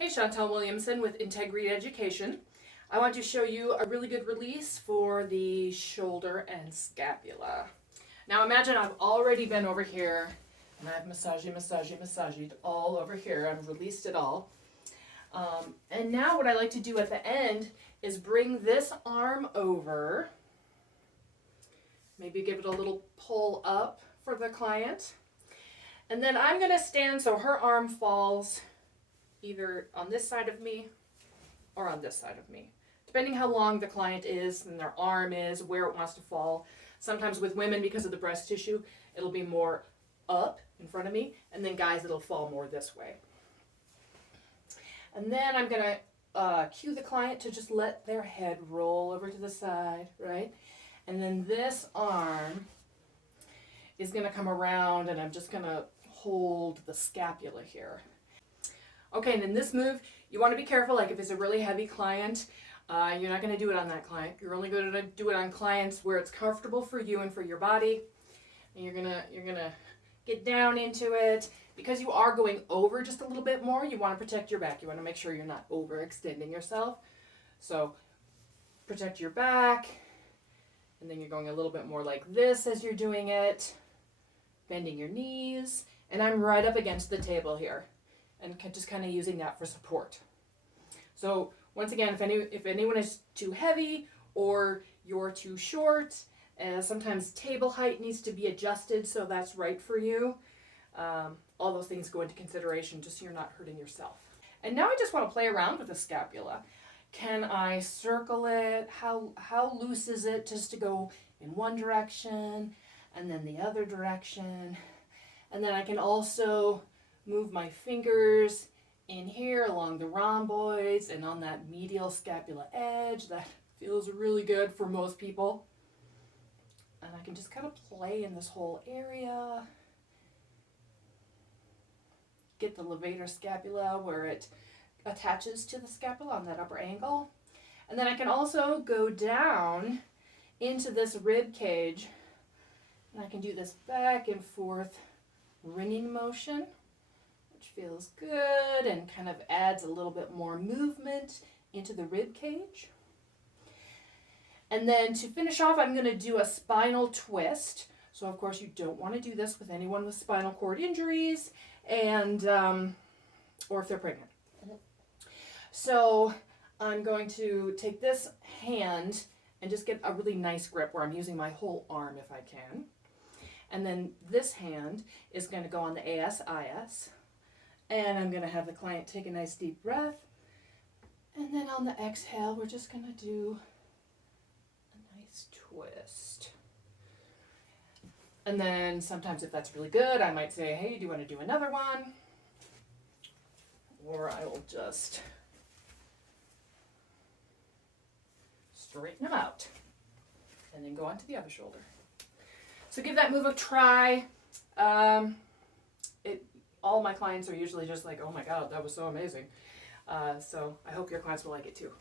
Hey, Chantelle Williamson with Integrity Education. I want to show you a really good release for the shoulder and scapula. Now imagine I've already been over here and I've massaged all over here. I've released it all. And now what I like to do at the end is bring this arm over. Maybe give it a little pull up for the client. And then I'm going to stand so her arm falls either on this side of me or on this side of me, depending how long the client is and their arm is, where it wants to fall. Sometimes with women, because of the breast tissue, it'll be more up in front of me, and then guys, it'll fall more this way. And then I'm going to cue the client to just let their head roll over to the side, right? And then this arm is going to come around, and I'm just going to hold the scapula here. Okay, and in this move, you want to be careful. Like if it's a really heavy client, you're not going to do it on that client. You're only going to do it on clients where it's comfortable for you and for your body. And you're gonna get down into it. Because you are going over just a little bit more, you want to protect your back. You want to make sure you're not overextending yourself. So protect your back. And then you're going a little bit more like this as you're doing it. Bending your knees. And I'm right up against the table here. And just kind of using that for support. So once again, if anyone is too heavy or you're too short, sometimes table height needs to be adjusted so that's right for you. All those things go into consideration just so you're not hurting yourself. And now I just want to play around with the scapula. Can I circle it? How loose is it just to go in one direction and then the other direction? And then I can also move my fingers in here along the rhomboids and on that medial scapula edge. That feels really good for most people. And I can just kind of play in this whole area. Get the levator scapula where it attaches to the scapula on that upper angle. And then I can also go down into this rib cage. And I can do this back and forth ringing motion, which feels good and kind of adds a little bit more movement into the rib cage. And then to finish off, I'm going to do a spinal twist. So of course you don't want to do this with anyone with spinal cord injuries and or if they're pregnant. So I'm going to take this hand and just get a really nice grip where I'm using my whole arm if I can. And then this hand is going to go on the ASIS. And I'm going to have the client take a nice deep breath. And then on the exhale, we're just going to do a nice twist. And then sometimes if that's really good, I might say, hey, do you want to do another one? Or I will just straighten them out. And then go on to the other shoulder. So give that move a try. All my clients are usually just like, oh my God, that was so amazing. So I hope your clients will like it too.